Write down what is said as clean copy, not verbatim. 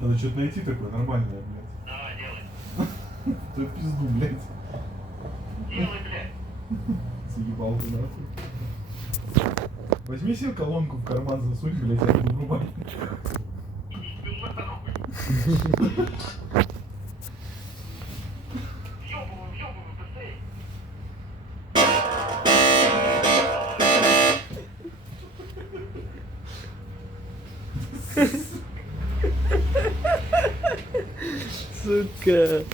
Надо что-то найти такое нормальное, блядь. Давай, делай. То пизду, блядь. Делай, блядь. Заебал ты нахуй. Возьми себе колонку в карман, засунь, блядь, я буду врубать. Иди ты нахуй. Въебывай, быстрее. Сука.